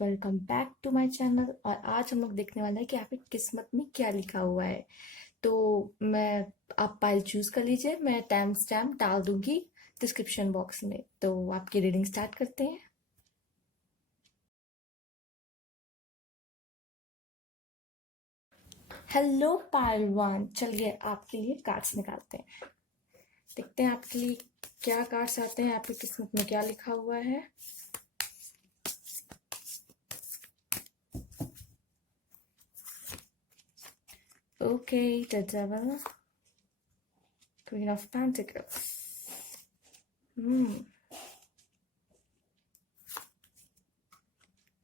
Welcome back to my channel. और आज हम लोग देखने वाले हैं कि आपकी किस्मत में क्या लिखा हुआ है। तो मैं आप पाइल चूज कर लीजिए, मैं टाइम स्टैम्प डाल दूंगी डिस्क्रिप्शन बॉक्स में। तो आपकी रीडिंग स्टार्ट करते हैं। हेलो पाइल वन, चलिए आपके लिए कार्ड्स निकालते हैं। देखते हैं आपके लिए क्या कार्ड्स आते हैं, आपकी किस्मत में क्या लिखा हुआ है। Okay, the devil, queen of pentacles,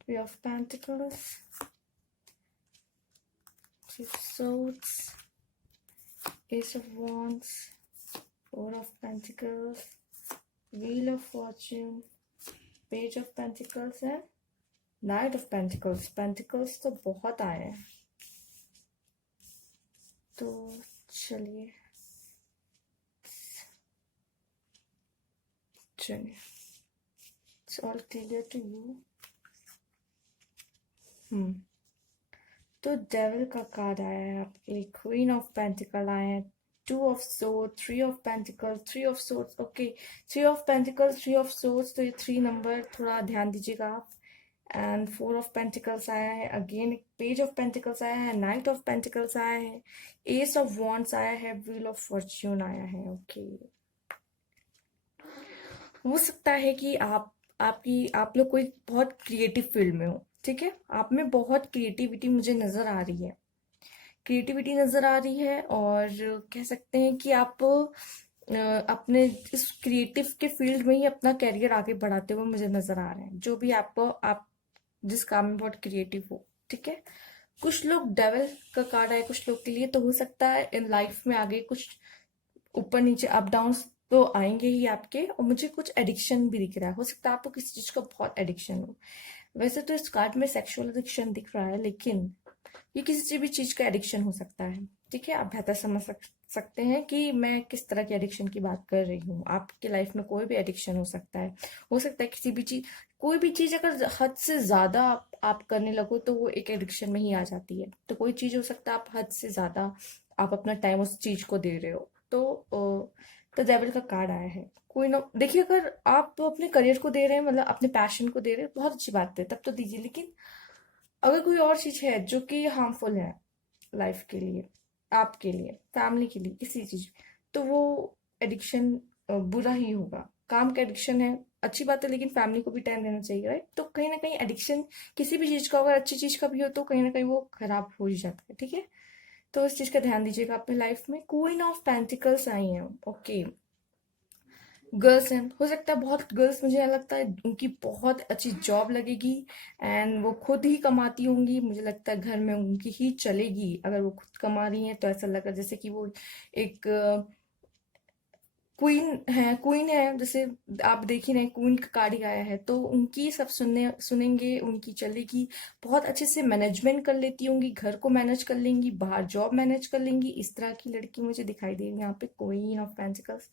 three of pentacles, Two of Swords, Ace of Wands, Four of Pentacles, Wheel of Fortune, Page of Pentacles है, Knight of Pentacles। Pentacles तो बहुत आए हैं, तो चलिए It's all clear to you। तो devil का card आया है आपके लिए, क्वीन ऑफ पेंटिकल आए हैं, two of sword, three of pentacle, three of swords. Okay, three of pentacle, three of swords, तो ये थ्री नंबर थोड़ा ध्यान दीजिएगा आप। एंड फोर ऑफ पेंटिकल्स आया है, अगेन एक पेज ऑफ पेंटिकल्स आया है, नाइट ऑफ पेंटिकल्स आया है, एस ऑफ वॉन्ड्स आया है, व्हील ऑफ फॉर्च्यून आया है। ओके, हो सकता है कि आप लोग कोई बहुत क्रिएटिव फील्ड में हो, ठीक है। आप में बहुत क्रिएटिविटी मुझे नजर आ रही है, क्रिएटिविटी नजर आ रही है। और कह सकते हैं कि आप अपने इस क्रिएटिव के फील्ड में ही अपना करियर आगे बढ़ाते हुए मुझे नजर आ रहे हैं। जो भी आप जिस काम में बहुत क्रिएटिव हो, ठीक है। कुछ लोग डेविल का कार्ड है, कुछ लोग के लिए तो हो सकता है इन लाइफ में आगे कुछ ऊपर नीचे अप डाउन तो आएंगे ही आपके। और मुझे कुछ एडिक्शन भी दिख रहा है, हो सकता है आपको किसी चीज का बहुत एडिक्शन हो। वैसे तो इस कार्ड में सेक्सुअल एडिक्शन दिख रहा है, लेकिन ये किसी भी चीज का एडिक्शन हो सकता है, ठीक है। आप बेहतर समझ सकते हैं कि मैं किस तरह के एडिक्शन की बात कर रही हूँ। आपकी लाइफ में कोई भी एडिक्शन हो सकता है, हो सकता है किसी भी चीज, कोई भी चीज अगर हद से ज्यादा आप करने लगो तो वो एक एडिक्शन में ही आ जाती है। तो कोई चीज हो सकता है आप हद से ज्यादा आप अपना टाइम उस चीज को दे रहे हो। तो डेविल का कार्ड आया है। कोई ना, देखिए अगर आप अपने करियर को दे रहे हैं, मतलब अपने पैशन को दे रहे हैं, बहुत अच्छी बात है, तब तो दीजिए। लेकिन अगर कोई और चीज है जो कि हार्मफुल है लाइफ के लिए, आपके लिए, फैमिली के लिए, किसी चीज, तो वो एडिक्शन बुरा ही होगा। काम का एडिक्शन है, अच्छी बात है, लेकिन फैमिली को भी टाइम देना चाहिए, राइट। तो कहीं ना कहीं एडिक्शन किसी भी चीज का, अगर अच्छी चीज का भी हो तो कहीं ना कहीं वो खराब हो ही जाता है, ठीक है। तो इस चीज का ध्यान दीजिएगा अपनी लाइफ में। क्वीन ऑफ पेंटिकल्स आई हैं। ओके, गर्ल्स हैं, हो सकता है बहुत गर्ल्स, मुझे लगता है उनकी बहुत अच्छी जॉब लगेगी एंड वो खुद ही कमाती होंगी। मुझे लगता है घर में उनकी ही चलेगी अगर वो खुद कमा रही हैं। तो ऐसा लगा जैसे कि वो एक क्वीन है जैसे आप देख ही रहे, क्वीन का कार्ड ही आया है। तो उनकी सब सुनेंगे, उनकी चलेगी, बहुत अच्छे से मैनेजमेंट कर लेती होंगी, घर को मैनेज कर लेंगी, बाहर जॉब मैनेज कर लेंगी। इस तरह की लड़की मुझे दिखाई दे रही है यहाँ पे, queen of pentacles.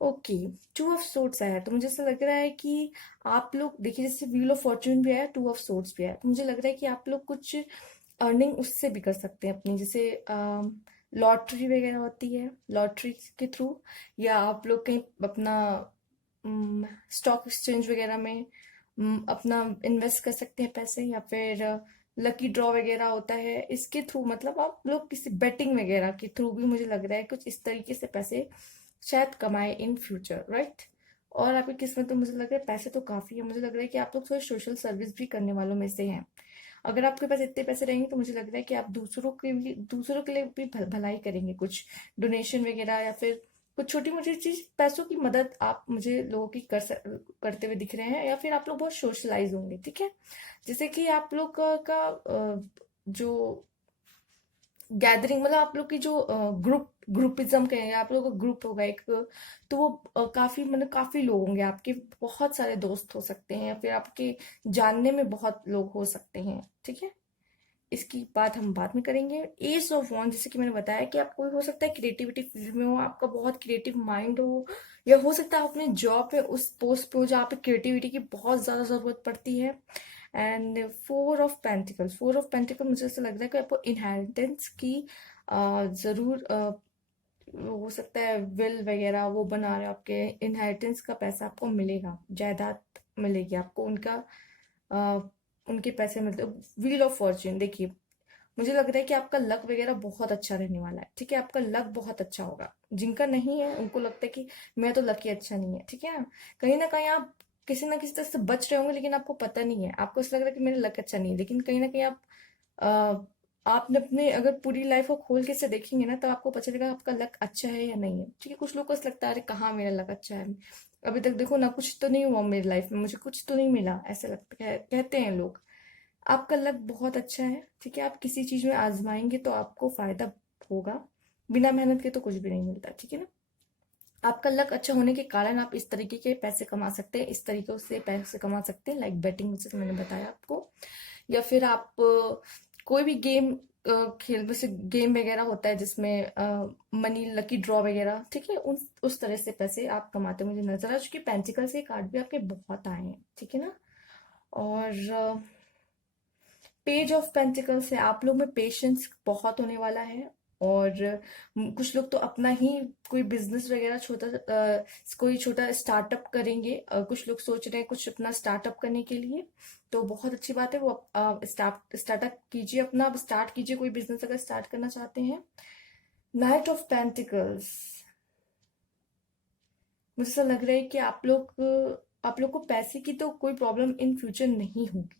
Okay, two of swords आया है, तो मुझे ऐसा लग रहा है कि आप लोग देखिए, जैसे व्हील ऑफ फॉर्च्यून भी आया, टू ऑफ सोर्ड्स भी आया, तो मुझे लग रहा है कि आप लोग कुछ अर्निंग उससे भी कर सकते हैं अपनी, जैसे लॉटरी वगैरह होती है, लॉटरी के थ्रू, या आप लोग कहीं अपना स्टॉक एक्सचेंज वगैरह में अपना इन्वेस्ट कर सकते हैं पैसे, या फिर लकी ड्रॉ वगैरह होता है इसके थ्रू। मतलब आप लोग किसी बेटिंग वगैरह के थ्रू भी मुझे लग रहा है कुछ इस तरीके से पैसे शायद कमाए इन फ्यूचर, राइट। और आपकी किस्मत तो मुझे लग रहा है पैसे तो काफी है, मुझे लग रहा है कि आप लोग थोड़े सोशल सर्विस भी करने वालों में से हैं। अगर आपके पास इतने पैसे रहेंगे तो मुझे लग रहा है कि आप दूसरों के लिए भी भलाई करेंगे, कुछ डोनेशन वगैरह, या फिर कुछ छोटी मोटी चीज, पैसों की मदद आप मुझे लोगों की करते हुए दिख रहे हैं। या फिर आप लोग बहुत सोशलाइज होंगे, ठीक है। जैसे कि आप लोग जो गैदरिंग, मतलब आप लोग की जो ग्रुपिज्म कहेंगे, आप लोगों का ग्रुप होगा एक, तो वो काफी, मतलब काफी लोग होंगे आपके, बहुत सारे दोस्त हो सकते हैं, या फिर आपके जानने में बहुत लोग हो सकते हैं, ठीक है। इसकी बात हम बाद में करेंगे। एस ऑफ वॉन्ड, जैसे कि मैंने बताया कि आप कोई हो सकता है क्रिएटिविटी फील्ड में हो, आपका बहुत क्रिएटिव माइंड हो, या हो सकता है आप अपने जॉब पे उस पोस्ट पे हो जहाँ पे क्रिएटिविटी की बहुत ज्यादा जरूरत पड़ती है। एंड फोर ऑफ पेंटिकल मुझे ऐसा लग रहा है कि आपको इनहेरिटेंस की जरूर हो सकता है, विल वगैरह वो बना रहे हो, आपके इनहेरिटेंस का पैसा आपको मिलेगा, जायदाद मिलेगी आपको, अ, उनके पैसे मिलते। व्हील ऑफ फॉर्च्यून देखिए, मुझे लग रहा है कि आपका लक वगैरह बहुत अच्छा रहने वाला है, ठीक है, आपका लक बहुत अच्छा होगा। जिनका नहीं है उनको लगता है कि मैं तो लकी अच्छा नहीं है, ठीक है ना कहीं आप किसी ना किसी तरह से बच रहे होंगे, लेकिन आपको पता नहीं है, आपको ऐसा लग रहा है कि मेरा लक अच्छा नहीं है, लेकिन कहीं ना कहीं आपने अपने अगर पूरी लाइफ को खोल के से देखेंगे ना, तो आपको पता चलेगा आपका लक अच्छा है या नहीं है, ठीक है। कुछ लोग को ऐसा लगता है अरे कहाँ मेरा लक अच्छा है, अभी तक देखो ना, कुछ तो नहीं हुआ मेरी लाइफ में, मुझे कुछ तो नहीं मिला, ऐसा लगता है, कहते हैं लोग। आपका लक बहुत अच्छा है, ठीक है, आप किसी चीज में आजमाएंगे तो आपको फायदा होगा, बिना मेहनत के तो कुछ भी नहीं मिलता, ठीक है ना। आपका लक अच्छा होने के कारण आप इस तरीके के पैसे कमा सकते हैं, इस तरीके से पैसे कमा सकते हैं, लाइक बेटिंग, जैसे मैंने बताया आपको, या फिर आप कोई भी गेम खेल, जैसे गेम वगैरह होता है जिसमें मनी लकी ड्रॉ वगैरह, ठीक है, उस तरह से पैसे आप कमाते हुए मुझे नजर आ, चूंकि पेंटिकल से कार्ड भी आपके बहुत आए हैं, ठीक है ना। और पेज ऑफ पेंटिकल से आप लोग में पेशेंस बहुत होने वाला है, और कुछ लोग तो अपना ही कोई बिजनेस वगैरह कोई छोटा स्टार्टअप करेंगे, कुछ लोग सोच रहे हैं कुछ अपना स्टार्टअप करने के लिए, तो बहुत अच्छी बात है, वो स्टार्टअप कीजिए, अपना स्टार्ट कीजिए कोई बिजनेस अगर स्टार्ट करना चाहते हैं। नाइट ऑफ पेंटिकल्स, मुझे ऐसा लग रहा है कि आप लोग को पैसे की तो कोई प्रॉब्लम इन फ्यूचर नहीं होगी,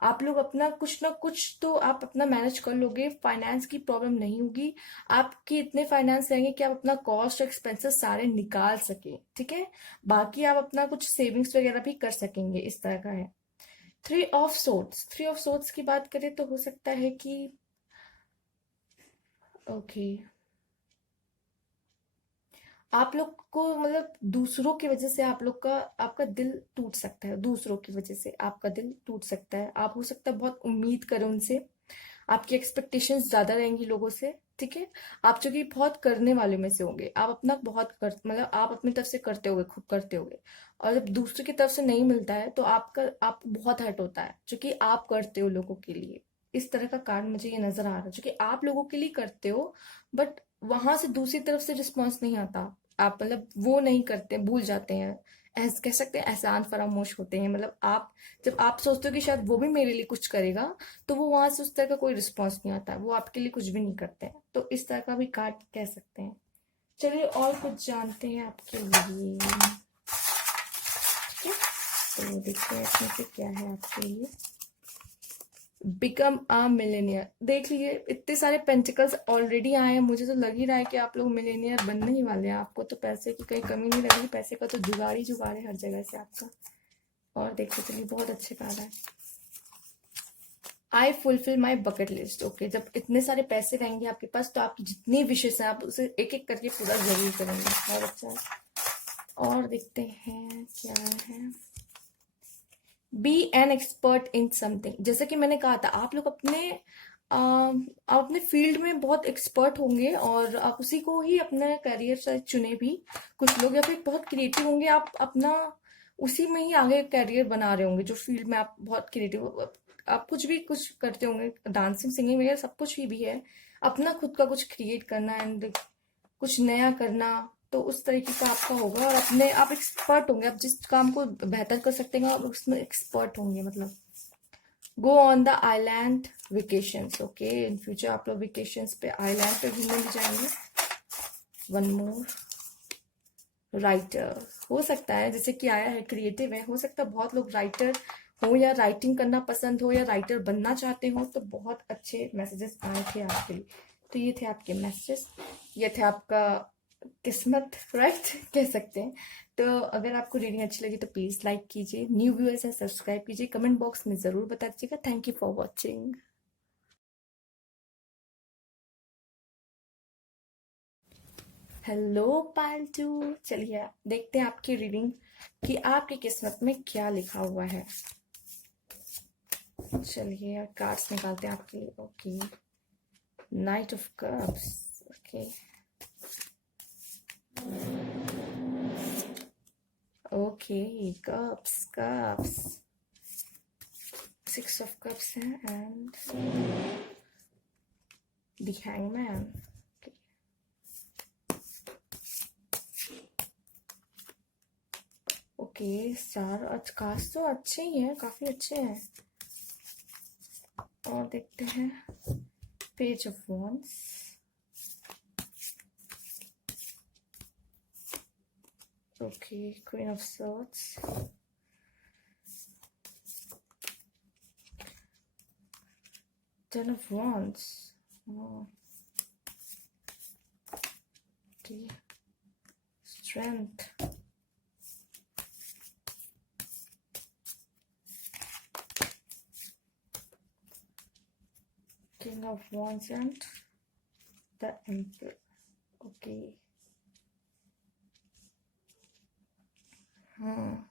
आप लोग अपना कुछ ना कुछ तो आप अपना मैनेज कर लोगे, फाइनेंस की प्रॉब्लम नहीं होगी, आपके इतने फाइनेंस रहेंगे कि आप अपना कॉस्ट एक्सपेंसेस सारे निकाल सके, ठीक है। बाकी आप अपना कुछ सेविंग्स वगैरह भी कर सकेंगे, इस तरह का है। थ्री ऑफ सोर्ट्स की बात करें तो हो सकता है कि, ओके, आप लोग को मतलब दूसरों की वजह से आप लोग का आपका दिल टूट सकता है, दूसरों की वजह से आपका दिल टूट सकता है, आप हो सकता है बहुत उम्मीद करें उनसे, आपकी एक्सपेक्टेशंस ज्यादा रहेंगी लोगों से, ठीक है। आप जो कि बहुत करने वाले में से होंगे, आप अपना बहुत कर मतलब आप अपनी तरफ से करते होगे, खूब करते होगे, और जब दूसरे की तरफ से नहीं मिलता है तो आपको बहुत हर्ट होता है, जो कि आप करते हो लोगों के लिए। इस तरह का कार्ड मुझे ये नजर आ रहा है, जो कि आप लोगों के लिए करते हो, बट वहां से दूसरी तरफ से रिस्पॉन्स नहीं आता, आप मतलब वो नहीं करते, भूल जाते हैं, कह सकते हैं एहसान फरामोश होते हैं, मतलब आप जब आप सोचते हो कि शायद वो भी मेरे लिए कुछ करेगा, तो वो वहां से उस तरह का कोई रिस्पॉन्स नहीं आता है, वो आपके लिए कुछ भी नहीं करते हैं, तो इस तरह का भी कार्ड कह सकते हैं। चलिए और कुछ जानते हैं आपके लिए, ठीक है, तो देखते हैं इसमें से क्या है आपके लिए। बिकम अ मिलेनियर, देख लीजिए इतने सारे पेंटिकल्स ऑलरेडी आए हैं, मुझे तो लग ही रहा है कि आप लोग मिलेनियर बनने ही वाले हैं, आपको तो पैसे की कहीं कमी नहीं लगी, पैसे का तो जुगाड़ ही जुगाड़ है हर जगह से आपका। और देखो चलिए, बहुत अच्छे कार्ड है, I fulfil my bucket list, okay, जब इतने सारे पैसे रहेंगे आपके पास तो आपकी जितनी विशेष है आप उसे एक एक करके पूरा जरूर करेंगे, बहुत अच्छा है। और देखते हैं क्या है। Be an expert in something, जैसे कि मैंने कहा था, आप लोग आप अपने फील्ड में बहुत एक्सपर्ट होंगे, और आप उसी को ही अपना करियर शायद चुने भी, कुछ लोग, या फिर बहुत क्रिएटिव होंगे, आप अपना उसी में ही आगे करियर बना रहे होंगे, जो फील्ड में आप बहुत क्रिएटिव, आप कुछ भी कुछ करते होंगे, डांसिंग सिंगिंग वगैरह सब कुछ भी है, अपना खुद का कुछ क्रिएट करना एंड कुछ नया करना, तो उस तरीके का आपका होगा, और आप एक्सपर्ट होंगे, आप जिस काम को बेहतर कर सकते हैं आप उसमें एक्सपर्ट होंगे, मतलब go on the island vacations, okay, in future आप लोग वेकेशंस पे आइलैंड पे घूमने भी जाएंगे। वन मोर, राइटर, हो सकता है जैसे कि आया है क्रिएटिव है, हो सकता है बहुत लोग राइटर हो, या राइटिंग करना पसंद हो, या राइटर बनना चाहते हो, तो बहुत अच्छे मैसेजेस आए थे आपके लिए, तो ये थे आपके मैसेजेस, ये थे आपका किस्मत, राइट कह सकते हैं। तो अगर आपको रीडिंग अच्छी लगी तो प्लीज लाइक कीजिए, न्यू व्यूअर्स है सब्सक्राइब कीजिए, कमेंट बॉक्स में जरूर बता दीजिएगा। Thank you for watching. Hello पाल्टू, चलिए देखते हैं आपकी रीडिंग कि आपकी किस्मत में क्या लिखा हुआ है। चलिए कार्ड्स निकालते हैं आपके लिए, okay, knight of cups, okay, okay, cups cups, six of cups है and the hangman. Okay, star आज कास्ट तो अच्छे ही हैं, काफी अच्छे हैं। और देखते हैं page of wands. Okay, queen of swords, ten of wands, okay, strength, King of Wands and the Emperor. Okay. हाँ,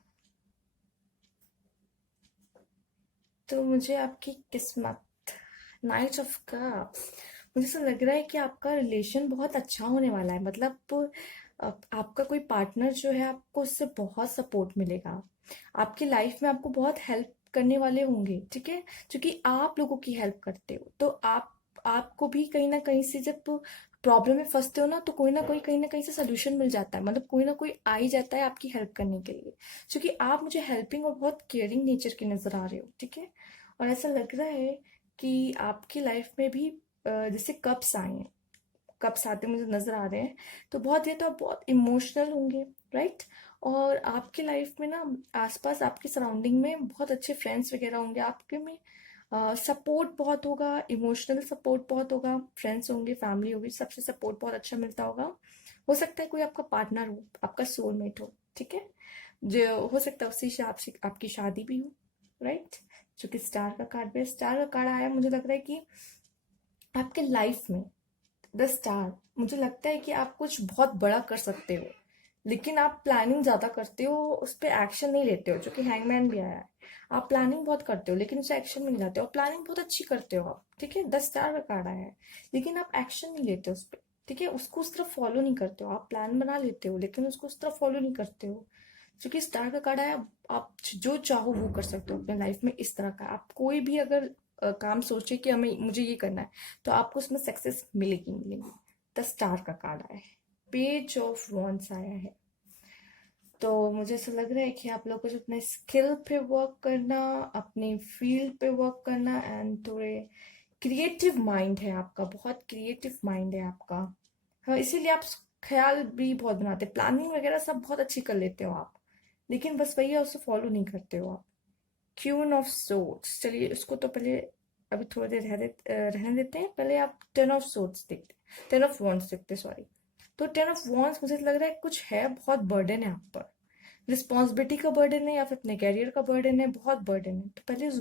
तो मुझे आपकी किस्मत, नाइट ऑफ कप्स, मुझे ऐसा लग रहा है कि आपका रिलेशन बहुत अच्छा होने वाला है। मतलब आपका कोई पार्टनर जो है, आपको उससे बहुत सपोर्ट मिलेगा। आपकी लाइफ में आपको बहुत हेल्प करने वाले होंगे, ठीक है, क्योंकि आप लोगों की हेल्प करते हो। तो आपको भी कहीं ना कहीं से जब प्रॉब्लम में फंसते हो ना, तो कोई ना कोई कहीं ना कहीं से सोल्यूशन मिल जाता है। मतलब कोई ना कोई आ ही जाता है आपकी हेल्प करने के लिए, क्योंकि आप मुझे हेल्पिंग और बहुत केयरिंग नेचर के नजर आ रहे हो, ठीक है। और ऐसा लग रहा है कि आपकी लाइफ में भी जैसे कप्स आए हैं, कप्स आते मुझे नजर आ रहे हैं, तो बहुत, ये तो आप बहुत इमोशनल होंगे, राइट। और आपकी लाइफ में ना, आसपास आपकी सराउंडिंग में बहुत अच्छे फ्रेंड्स वगैरह होंगे, आपके में सपोर्ट बहुत होगा, इमोशनल सपोर्ट बहुत होगा, फ्रेंड्स होंगे, फैमिली होगी, सबसे सपोर्ट बहुत अच्छा मिलता होगा। हो सकता है कोई आपका पार्टनर हो, आपका सोलमेट हो, ठीक है, जो हो सकता है उससे आपसे आपकी शादी भी हो, राइट। जो कि स्टार का कार्ड पे, स्टार का कार्ड आया, मुझे लग रहा है कि आपके लाइफ में द स्टार, मुझे लगता है कि आप कुछ बहुत बड़ा कर सकते हो, लेकिन आप प्लानिंग ज्यादा करते हो, उस पर एक्शन नहीं लेते हो। जो कि हैंगमैन भी आया है, आप प्लानिंग बहुत करते हो लेकिन उसे एक्शन में नहीं लाते हो। प्लानिंग बहुत अच्छी करते हो आप, ठीक है, 10 स्टार का कार्ड आया है, लेकिन आप एक्शन नहीं लेते उस पर, ठीक है, उसको उस तरफ फॉलो नहीं करते हो। आप प्लान बना लेते हो लेकिन उसको उस तरफ फॉलो नहीं करते हो। क्योंकि स्टार का कार्ड आया, आप जो चाहो वो कर सकते हो अपने लाइफ में। इस तरह का आप कोई भी अगर काम सोचे कि हमें मुझे ये करना है, तो आपको उसमें सक्सेस मिलेगी मिलेगी। द स्टार का कार्ड आया है, पेज ऑफ वॉन्ड्स आया है। तो मुझे ऐसा लग रहा है कि आप लोग को जो अपने स्किल पे वर्क करना, अपने फील्ड पे वर्क करना, एंड थोड़े क्रिएटिव माइंड है आपका, बहुत क्रिएटिव माइंड है आपका। हाँ, इसीलिए आप ख्याल भी बहुत बनाते, प्लानिंग वगैरह सब बहुत अच्छी कर लेते हो आप, लेकिन बस वही है, उसे फॉलो नहीं करते हो आप। क्यून ऑफ सोर्ड्स, चलिए उसको तो पहले अभी थोड़ी देर रहने देते हैं। पहले आप टेन ऑफ सोर्ड्स देखते हैं, टेन ऑफ वॉन्ड्स देखते हैं, सॉरी। तो टेन ऑफ वॉन्ड्स, मुझे लग रहा है कुछ है, बहुत बर्डन है आप पर, रिस्पॉन्सिबिलिटी का बर्डन है या फिर अपने कैरियर का बर्डन है, बहुत बर्डन है। तो पहले उस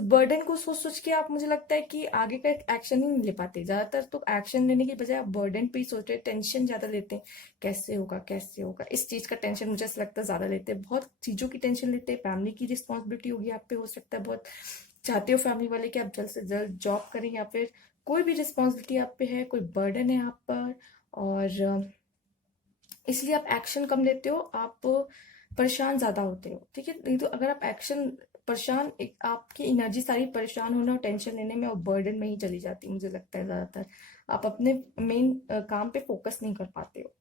बर्डन को सोच सोच के आप, मुझे लगता है कि आगे का एक्शन ही नहीं ले पाते ज्यादातर। तो एक्शन लेने की बजाय आप बर्डन पे ही सोचते हैं, टेंशन ज्यादा लेते हैं, कैसे होगा कैसे होगा, इस चीज का टेंशन मुझे ऐसा लगता है ज्यादा लेते हैं, बहुत चीजों की टेंशन लेते हैं। फैमिली की रिस्पॉन्सिबिलिटी होगी आप पे, हो सकता है बहुत चाहते हो फैमिली वाले कि आप जल्द से जल्द जॉब करें, या फिर कोई भी रिस्पॉन्सिबिलिटी आप पे है, कोई बर्डन है आप पर, और इसलिए आप एक्शन कम लेते हो, आप परेशान ज्यादा होते हो, ठीक है। नहीं तो अगर आप एक्शन, परेशान, एक आपकी एनर्जी सारी परेशान होने और टेंशन लेने में और बर्डन में ही चली जाती है, मुझे लगता है ज्यादातर आप अपने मेन काम पे फोकस नहीं कर पाते हो।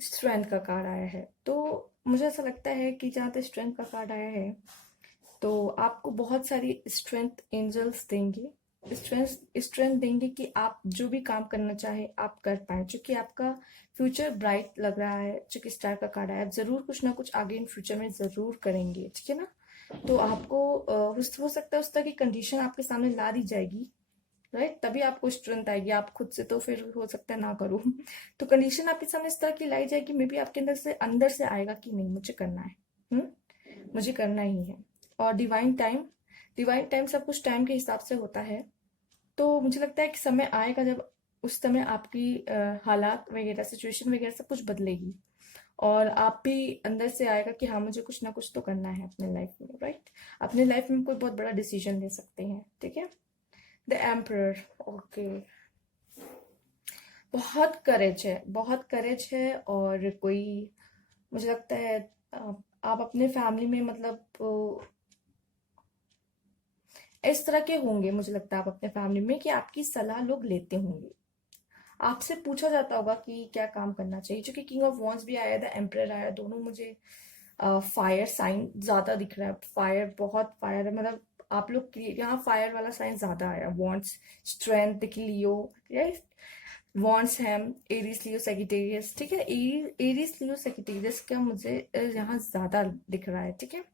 स्ट्रेंथ का कार्ड आया है, तो मुझे ऐसा लगता है कि जहाँ तक स्ट्रेंथ का कार्ड आया है, तो आपको बहुत सारी स्ट्रेंथ एंजल्स देंगे, स्ट्रेंथ स्ट्रेंथ देंगे कि आप जो भी काम करना चाहे आप कर पाए, क्योंकि आपका फ्यूचर ब्राइट लग रहा है। क्योंकि स्टार का कार्ड आया, आप जरूर कुछ ना कुछ आगे इन फ्यूचर में जरूर करेंगे, ठीक है ना। तो आपको हो सकता है उस तरह की कंडीशन आपके सामने ला दी जाएगी, राइट, तभी आपको स्ट्रेंथ आएगी। आप खुद से तो फिर हो सकता है ना करो तो कंडीशन आपके सामने इस तरह की लाई जाएगी, मे बी आपके अंदर से आएगा कि नहीं, मुझे करना है, मुझे करना ही है। और डिवाइन टाइम सब कुछ टाइम के हिसाब से होता है। तो मुझे लगता है कि समय आएगा जब उस समय आपकी हालात वगैरह, सिचुएशन वगैरह सब कुछ बदलेगी, और आप भी अंदर से आएगा कि हाँ मुझे कुछ ना कुछ तो करना है अपने लाइफ में, राइट। अपने लाइफ में कोई बहुत बड़ा डिसीजन ले सकते हैं, ठीक है। द एम्परर, ओके, बहुत करेज है, बहुत करेज है। और कोई, मुझे लगता है आप अपने फैमिली में, मतलब इस तरह के होंगे, मुझे लगता है आप अपने फैमिली में कि आपकी सलाह लोग लेते होंगे, आपसे पूछा जाता होगा कि क्या काम करना चाहिए। क्योंकि किंग ऑफ वॉन्स भी आया था, एम्परर आया, दोनों मुझे फायर साइन ज्यादा दिख रहा है, फायर बहुत फायर है, मतलब आप लोग यहाँ फायर वाला साइन ज्यादा आया, वॉन्ट्स, स्ट्रेंथ देखिए, लियो, वॉन्ट्स हैम, एरीज लियो सेजिटेरियस, ठीक है, एरीज लियो सेजिटेरियस का मुझे यहाँ ज्यादा दिख रहा है, ठीक है।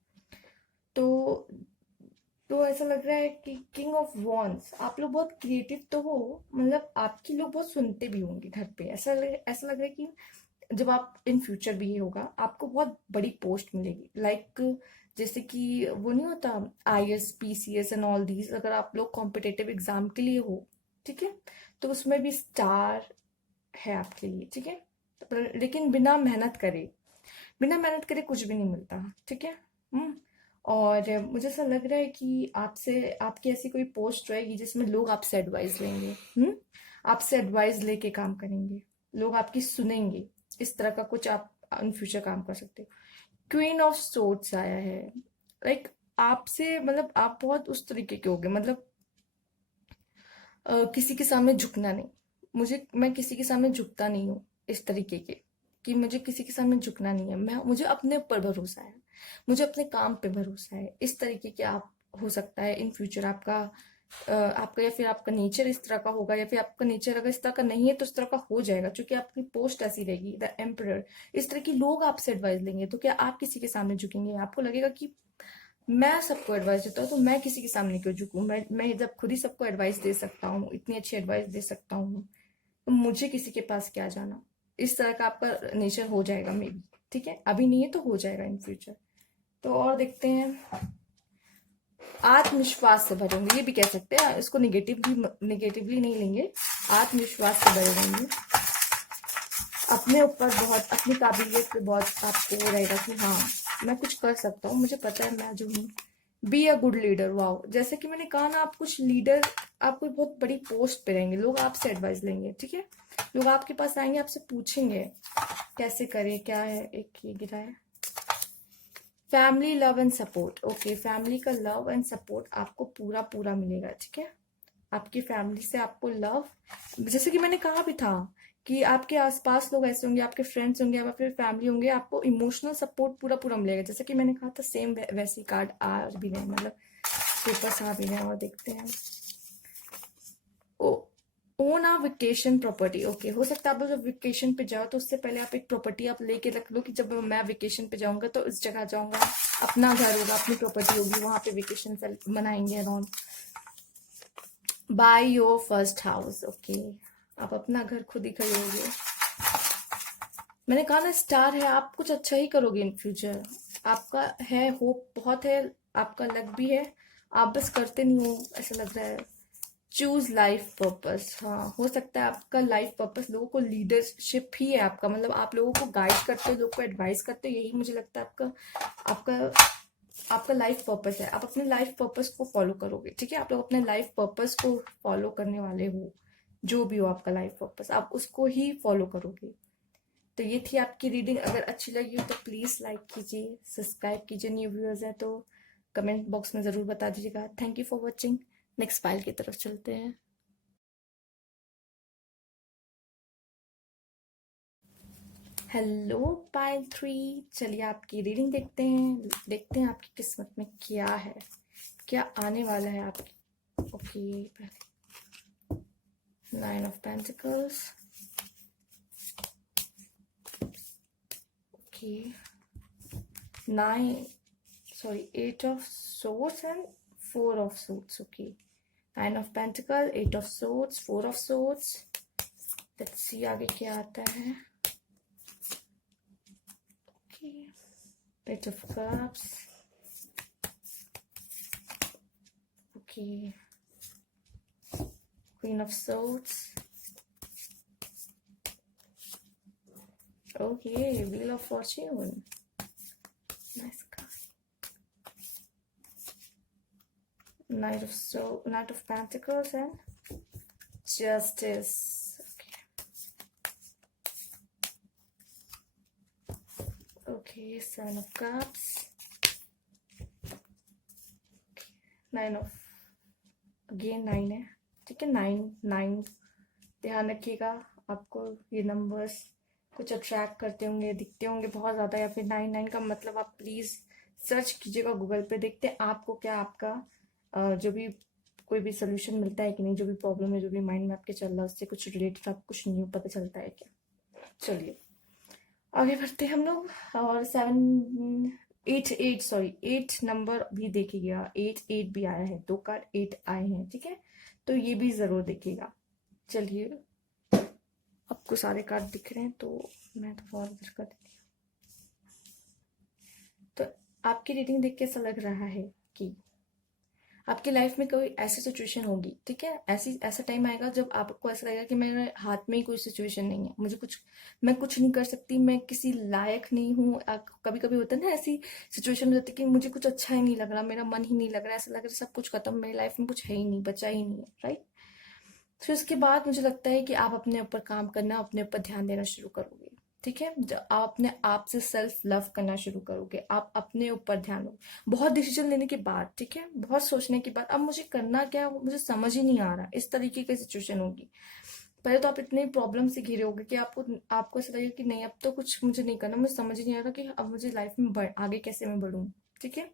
तो ऐसा लग रहा है कि किंग ऑफ वॉन्स, आप लोग बहुत क्रिएटिव तो हो, मतलब आपकी लोग बहुत सुनते भी होंगे घर पे, ऐसा लग रहा है कि जब आप इन फ्यूचर भी ये होगा, आपको बहुत बड़ी पोस्ट मिलेगी, लाइक जैसे कि वो नहीं होता, IAS PCS and all these, अगर आप लोग कॉम्पिटेटिव एग्जाम के लिए हो, ठीक है, तो उसमें भी स्टार है आपके लिए, ठीक है। लेकिन बिना मेहनत करे कुछ भी नहीं मिलता, ठीक है। हम्म। और मुझे ऐसा लग रहा है कि आपसे आपकी ऐसी कोई पोस्ट रहेगी जिसमें लोग आपसे एडवाइस लेंगे, आपसे एडवाइस लेके काम करेंगे, लोग आपकी सुनेंगे, इस तरह का कुछ आप इन फ्यूचर काम कर सकते हो। क्वीन ऑफ सोर्ड्स आया है, लाइक आपसे, मतलब आप बहुत उस तरीके के होगे, मतलब किसी के सामने झुकना नहीं, मैं किसी के सामने झुकता नहीं हूँ, इस तरीके के, कि मुझे किसी के सामने झुकना नहीं है, मुझे अपने ऊपर भरोसा है, मुझे अपने काम पे भरोसा है, इस तरीके के आप हो सकता है इन फ्यूचर आपका, या फिर आपका नेचर इस तरह का होगा, या फिर आपका नेचर अगर इस तरह का नहीं है तो इस तरह का हो जाएगा, क्योंकि आपकी पोस्ट ऐसी रहेगी, द एम्परर, इस तरह की लोग आपसे एडवाइस लेंगे, तो क्या आप किसी के सामने झुकेंगे? आपको लगेगा कि मैं सबको एडवाइस देता हूँ तो मैं किसी के सामने क्यों झुकूं, मैं जब खुद ही सबको एडवाइस दे सकता हूँ, इतनी अच्छी एडवाइस दे सकता हूँ, तो मुझे किसी के पास क्या जाना, इस तरह का आपका नेचर हो जाएगा मे बी, ठीक है, अभी नहीं है तो हो जाएगा इन फ्यूचर। तो और देखते हैं, आत्मविश्वास से भरे होंगे, ये भी कह सकते हैं, इसको निगेटिवली नहीं लेंगे, आत्मविश्वास से भरे होंगे, अपने ऊपर बहुत, अपनी काबिलियत पे बहुत आपको वो रहेगा कि हाँ मैं कुछ कर सकता हूँ, मुझे पता है मैं जो हूँ। Be a good leader, wow, जैसे कि मैंने कहा ना, आप कुछ लीडर, आप कोई बहुत बड़ी पोस्ट पे रहेंगे, लोग आपसे एडवाइस लेंगे, ठीक है, लोग आपके पास आएंगे, आपसे पूछेंगे कैसे करे, क्या है, एक ये गिरा है, family love and support, okay, family का लव एंड सपोर्ट आपको पूरा पूरा मिलेगा, ठीक है, आपकी फैमिली से आपको लव, जैसे कि मैंने कहा भी था कि आपके आसपास लोग ऐसे होंगे, आपके फ्रेंड्स होंगे, आपके फैमिली होंगे, आपको इमोशनल सपोर्ट पूरा पूरा मिलेगा, जैसे कि मैंने कहा था, सेम वैसी कार्ड आ भी रहे, मतलब पेपर्स आ भी रहे हैं। और देखते हैं, ओ on a vacation property, okay, हो सकता है आप जब वेकेशन पे जाओ तो उससे पहले आप एक प्रॉपर्टी आप लेके रख लो कि जब मैं वेकेशन पे जाऊंगा तो इस जगह जाऊंगा, अपना घर होगा, अपनी प्रॉपर्टी होगी, वहां पे वेकेशन मनाएंगे around, by your first house, okay, आप अपना घर खुद ही खरीदोगे, मैंने कहा ना स्टार है, आप कुछ अच्छा ही करोगे इन फ्यूचर, आपका है होप बहुत है, आपका लक भी है, आप बस करते नहीं हो, ऐसा लग रहा है। चूज लाइफ पर्पस, हाँ, हो सकता है आपका लाइफ पर्पस लोगों को लीडरशिप ही है आपका, मतलब आप लोगों को गाइड करते हो, लोगों को एडवाइस करते हो, यही मुझे लगता है आपका आपका लाइफ पर्पस है, आप अपने लाइफ पर्पस को फॉलो करोगे, ठीक है, आप लोग अपने लाइफ पर्पस को फॉलो करने वाले हो, जो भी हो आपका लाइफ पर्पस, आप उसको ही फॉलो करोगे। तो ये थी आपकी रीडिंग, अगर अच्छी लगी हो तो प्लीज लाइक कीजिए, सब्सक्राइब कीजिए, न्यू व्यूअर्स है तो कमेंट बॉक्स में जरूर बता दीजिएगा। Thank you for watching, next file की तरफ चलते हैं। हेलो पाइल 3, चलिए आपकी रीडिंग देखते हैं आपकी किस्मत में क्या है, क्या आने वाला है आपकी। Okay, 9 of pentacles, okay, 8 of swords and 4 of swords, okay, 9 of pentacle, 8 of swords, 4 of swords, let's see आगे क्या आता है। okay, 8 of cups, okay, queen of swords, okay, wheel of fortune, nice card, knight of pentacles and justice, okay, 7 of cups, okay, 9 of again 9 है, ठीक है। 9 9 ध्यान रखिएगा। आपको ये नंबर्स कुछ अट्रैक्ट करते होंगे, दिखते होंगे बहुत ज़्यादा, या फिर 9 9 का मतलब आप प्लीज़ सर्च कीजिएगा गूगल पे, देखते हैं आपको क्या आपका जो भी कोई भी सोल्यूशन मिलता है कि नहीं, जो भी प्रॉब्लम है, जो भी माइंड में आपके चल रहा है, उससे कुछ रिलेटेड आपको कुछ न्यू पता चलता है क्या। चलिए आगे बढ़ते हैं हम लोग। और 7 8 8 सॉरी 8 नंबर भी देखिएगा। 8 8 भी आया है, 2 कार्ड 8 आए हैं, ठीक है। तो ये भी जरूर देखिएगा। चलिए, आपको सारे कार्ड दिख रहे हैं तो मैं तो और इधर कर देती हूँ। तो आपकी रीडिंग देख के ऐसा लग रहा है कि आपकी लाइफ में कोई ऐसी सिचुएशन होगी, ठीक है। ऐसा टाइम आएगा जब आपको ऐसा लगेगा कि मेरे हाथ में ही कोई सिचुएशन नहीं है, मुझे कुछ, मैं कुछ नहीं कर सकती, मैं किसी लायक नहीं हूँ। कभी कभी होता है ना, ऐसी सिचुएशन हो जाती है कि मुझे कुछ अच्छा ही नहीं लग रहा, मेरा मन ही नहीं लग रहा, ऐसा लग रहा है सब कुछ खत्म, मेरी लाइफ में कुछ है ही नहीं, बचा ही नहीं है, राइट। फिर उसके बाद मुझे लगता है कि आप अपने ऊपर काम करना, अपने ऊपर ध्यान देना शुरू करोगे, ठीक है। जब आप अपने आप से सेल्फ लव करना शुरू करोगे, आप अपने ऊपर ध्यान दो। बहुत डिसीजन लेने के बाद, ठीक है, बहुत सोचने के बाद, अब मुझे करना क्या है, वो मुझे समझ ही नहीं आ रहा, इस तरीके की सिचुएशन होगी। पहले तो आप इतने प्रॉब्लम से घिरे होगे कि आपको आपको ऐसा लगेगा कि नहीं, अब तो कुछ मुझे नहीं करना, मुझे समझ ही नहीं आ रहा कि अब मुझे लाइफ में आगे कैसे मैं बढ़ूँ, ठीक है।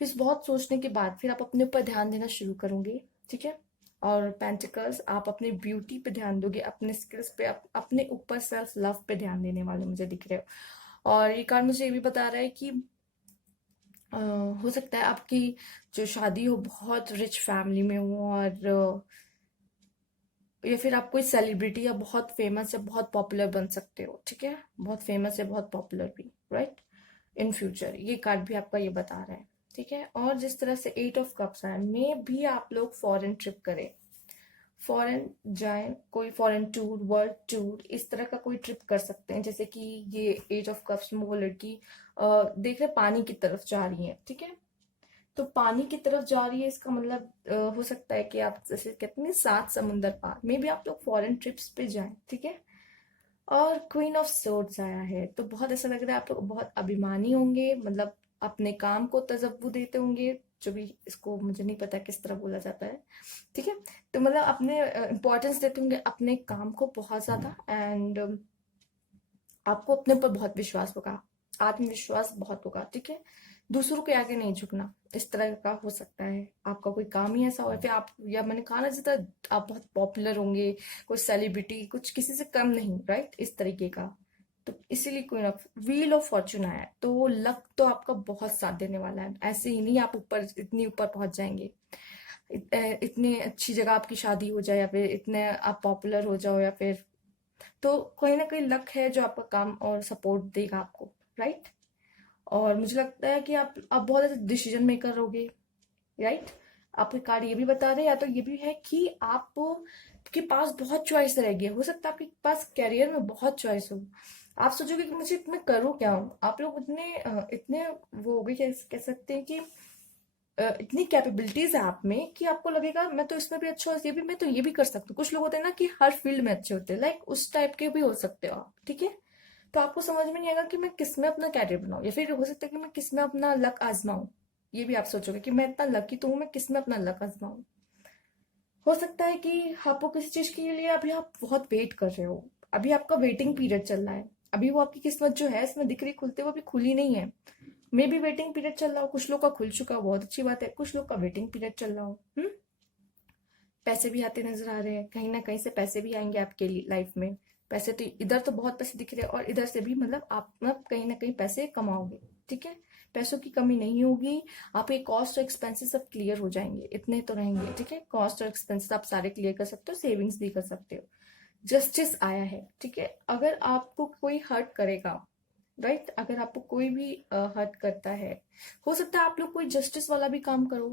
फिर बहुत सोचने के बाद फिर आप अपने ऊपर ध्यान देना शुरू करोगे, ठीक है। और पेंटिकल्स, आप अपनी ब्यूटी पे ध्यान दोगे, अपने स्किल्स पे, अपने ऊपर सेल्फ लव पे ध्यान देने वाले मुझे दिख रहे हो। और ये कार्ड मुझे ये भी बता रहा है कि अ, हो सकता है आपकी जो शादी हो बहुत रिच फैमिली में हो, और या फिर आप कोई सेलिब्रिटी या बहुत फेमस या बहुत पॉपुलर बन सकते हो, ठीक है। बहुत फेमस या बहुत पॉपुलर भी, राइट, इन फ्यूचर। ये कार्ड भी आपका ये बता रहा है, ठीक है। और जिस तरह से 8 ऑफ कप्स आया, मे भी आप लोग फॉरेन ट्रिप करें, फॉरेन जाएं, कोई फॉरेन टूर, वर्ल्ड टूर, इस तरह का कोई ट्रिप कर सकते हैं। जैसे कि ये 8 ऑफ कप्स में वो लड़की देख रहे पानी की तरफ जा रही है, ठीक है। तो पानी की तरफ जा रही है, इसका मतलब हो सकता है कि आप जैसे कहते हैं 7 समुंदर पार, मे भी आप लोग फॉरेन ट्रिप्स पे जाएं, ठीक है। और क्वीन ऑफ सोर्ड्स आया है, तो बहुत ऐसा लग रहा है आप लोग बहुत अभिमानी होंगे, मतलब अपने काम को तजव्वु देते होंगे, जो भी इसको मुझे नहीं पता किस तरह बोला जाता है, ठीक है। तो मतलब अपने इम्पोर्टेंस देते होंगे अपने काम को बहुत ज्यादा, एंड आपको अपने ऊपर बहुत विश्वास होगा, आत्मविश्वास बहुत होगा, ठीक है। दूसरों के आगे नहीं झुकना, इस तरह का हो सकता है। आपका कोई काम ही ऐसा हो, या फिर आप, या मैंने कहा ना, जितना आप बहुत पॉपुलर होंगे, कोई सेलिब्रिटी, कुछ किसी से कम नहीं, राइट, इस तरीके का। तो इसीलिए कोई ना, व्हील ऑफ फॉर्चून आया है, तो लक तो आपका बहुत साथ देने वाला है। ऐसे ही नहीं आप ऊपर, इतनी ऊपर पहुंच जाएंगे, इतनी अच्छी जगह आपकी शादी हो जाए, या फिर इतने आप पॉपुलर हो जाओ, या फिर, तो कोई ना कोई लक है जो आपका काम और सपोर्ट देगा आपको, राइट। और मुझे लगता है कि आप बहुत अच्छे डिसीजन मेकर रहोगे, राइट। आपके कार्ड ये भी बता रहे हैं, या तो ये भी है कि आप के पास बहुत चॉइस रहेगी, हो सकता है आपके पास कैरियर में बहुत चॉइस हो। आप सोचोगे कि मुझे मैं करूँ क्या, आप लोग इतने इतने वो हो गए, कह सकते हैं कि इतनी कैपेबिलिटीज है आप में कि आपको लगेगा मैं तो इसमें भी अच्छा हूँ, ये भी, मैं तो ये भी कर सकता हूँ। कुछ लोग होते हैं ना कि हर फील्ड में अच्छे होते हैं, लाइक उस टाइप के भी हो सकते हो आप, ठीक है। तो आपको समझ में नहीं आएगा कि मैं किस में अपना कैरियर बनाऊं, या फिर हो सकता है कि मैं किस में अपना लक आजमाऊं। ये भी आप सोचोगे कि मैं इतना लकी तो हूं, मैं किस में अपना लक आजमाऊं। हो सकता है कि आपको किसी चीज के लिए अभी आप बहुत वेट कर रहे हो, अभी आपका वेटिंग पीरियड चल रहा है, अभी वो आपकी किस्मत जो है इसमें दिख रही खुलते हुए अभी खुली नहीं है। मे भी वेटिंग पीरियड चल रहा हो, कुछ लोग का खुल चुका हो, बहुत अच्छी बात है, कुछ लोग का वेटिंग पीरियड चल रहा हो। पैसे भी आते नजर आ रहे हैं, कहीं ना कहीं से पैसे भी आएंगे आपके लाइफ में। पैसे तो इधर तो बहुत पैसे दिख रहे हैं, और इधर से भी, मतलब आप मतलब कहीं ना कहीं पैसे कमाओगे, ठीक है। पैसों की कमी नहीं होगी, आपके कॉस्ट और एक्सपेंसेस सब क्लियर हो जाएंगे, इतने तो रहेंगे, ठीक है। कॉस्ट और एक्सपेंसेस आप सारे क्लियर कर सकते हो, सेविंग्स भी कर सकते हो। जस्टिस आया है, ठीक है। अगर आपको कोई हर्ट करेगा, राइट, अगर आपको कोई भी हर्ट करता है, हो सकता है आप लोग कोई जस्टिस वाला भी काम करो,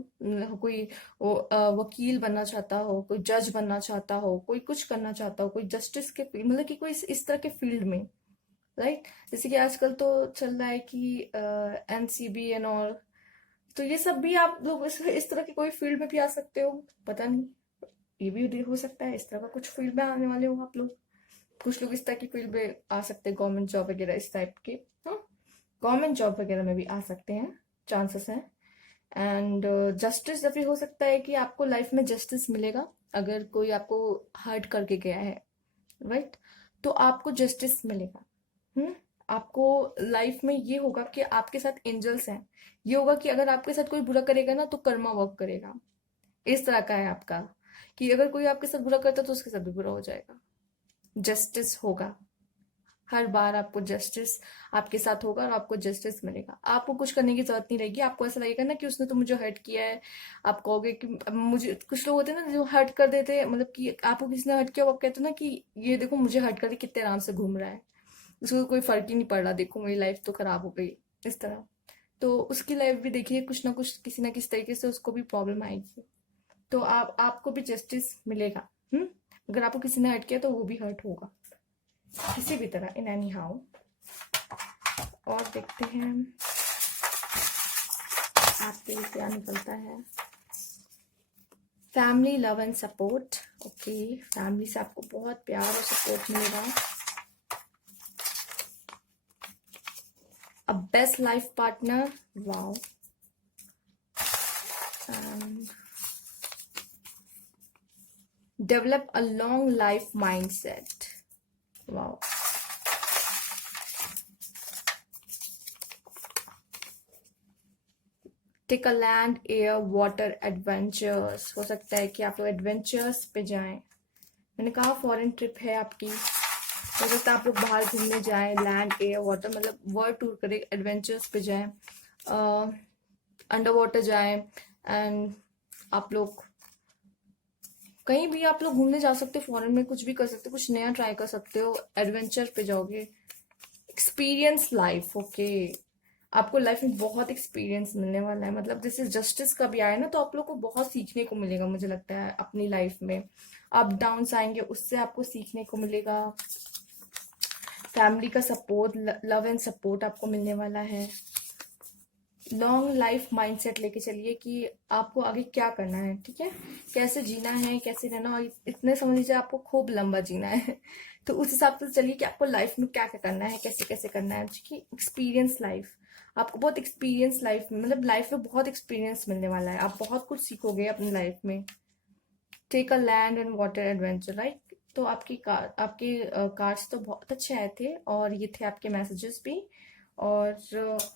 कोई वकील बनना चाहता हो, कोई जज बनना चाहता हो, कोई कुछ करना चाहता हो, कोई जस्टिस के मतलब कि कोई इस तरह के फील्ड में, राइट। जैसे कि आजकल तो चल रहा है कि एनसीबी एंड ऑल, तो ये सब भी आप लोग इस तरह के कोई फील्ड में भी आ सकते हो, पता नहीं। ये भी हो सकता है इस तरह का कुछ फील्ड में आने वाले हो आप लोग। कुछ लोग इस तरह की फील्ड में आ सकते हैं, गवर्नमेंट जॉब वगैरह इस टाइप के, हाँ, गवर्नमेंट जॉब वगैरह में भी आ सकते हैं, चांसेस हैं। एंड जस्टिस भी हो सकता है कि आपको लाइफ में जस्टिस मिलेगा अगर कोई आपको हर्ट करके गया है, राइट? तो आपको जस्टिस मिलेगा। हम्म। आपको लाइफ में ये होगा कि आपके साथ एंजल्स हैं। ये होगा कि अगर आपके साथ कोई बुरा करेगा ना तो कर्मा वर्क करेगा। इस तरह का है आपका, कि अगर कोई आपके साथ बुरा करता है तो उसके साथ भी बुरा हो जाएगा। जस्टिस होगा, हर बार आपको जस्टिस आपके साथ होगा और आपको जस्टिस मिलेगा। आपको कुछ करने की जरूरत नहीं रहेगी। आपको ऐसा लगेगा ना कि उसने तो मुझे हर्ट किया है। आप कहोगे कि अब मुझे, कुछ लोग होते हैं ना जो हर्ट कर देते हैं, मतलब कि आपको किसी ने हर्ट किया, वो आप कहते हो ना कि ये देखो मुझे हर्ट करके कितने आराम से घूम रहा है, उसको कोई फर्क ही नहीं पड़ रहा, देखो मेरी लाइफ तो खराब हो गई, इस तरह। तो उसकी लाइफ भी देखिए, कुछ ना किसी तरीके से उसको भी प्रॉब्लम आएगी। तो आपको भी जस्टिस मिलेगा। हम्म। अगर आपको किसी ने हर्ट किया तो वो भी हर्ट होगा, किसी भी तरह, इन एनी हाउ। और देखते हैं आपके लिए क्या निकलता है। Family love and support. Okay, family से आपको बहुत प्यार और सपोर्ट मिलेगा। A best life partner, wow. Develop a long life mindset, wow. Take a land air water adventures. हो सकता है कि आप लोग एडवेंचर्स पे जाएं। मैंने कहा फॉरेन ट्रिप है आपकी, हो सकता है आप लोग बाहर घूमने जाएं, लैंड एयर वाटर मतलब वर्ल्ड टूर करें, एडवेंचर्स पे जाएं, अंडर वाटर जाएं, एंड आप लोग कहीं भी आप लोग घूमने जा सकते हो, फॉरेन में कुछ भी कर सकते हो, कुछ नया ट्राई कर सकते हो, एडवेंचर पे जाओगे। Experience life, okay. आपको लाइफ में बहुत एक्सपीरियंस मिलने वाला है, मतलब जैसे जस्टिस का भी आया ना, तो आप लोग को बहुत सीखने को मिलेगा मुझे लगता है अपनी लाइफ में। अप डाउन्स आएंगे, उससे आपको सीखने को मिलेगा। फैमिली का सपोर्ट, लव एंड सपोर्ट आपको मिलने वाला है। लॉन्ग लाइफ माइंडसेट लेके चलिए कि आपको आगे क्या करना है, ठीक है, कैसे जीना है, कैसे रहना, और इतने समझ लीजिए आपको खूब लंबा जीना है। तो उस हिसाब से चलिए कि आपको लाइफ में क्या क्या करना है, कैसे कैसे करना है, ठीक है। एक्सपीरियंस लाइफ, आपको बहुत एक्सपीरियंस लाइफ में, मतलब लाइफ में बहुत एक्सपीरियंस मिलने वाला है, आप बहुत कुछ सीखोगे अपनी लाइफ में। Take a land and water adventure, right? तो आपके कार्ड्स तो बहुत अच्छे आए थे, और ये थे आपके मैसेजेस भी। और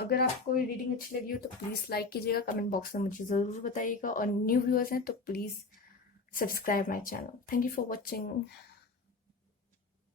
अगर आपको ये रीडिंग अच्छी लगी हो तो प्लीज़ लाइक कीजिएगा, कमेंट बॉक्स में मुझे ज़रूर बताइएगा, और न्यू व्यूअर्स हैं तो please subscribe my channel. Thank you for watching.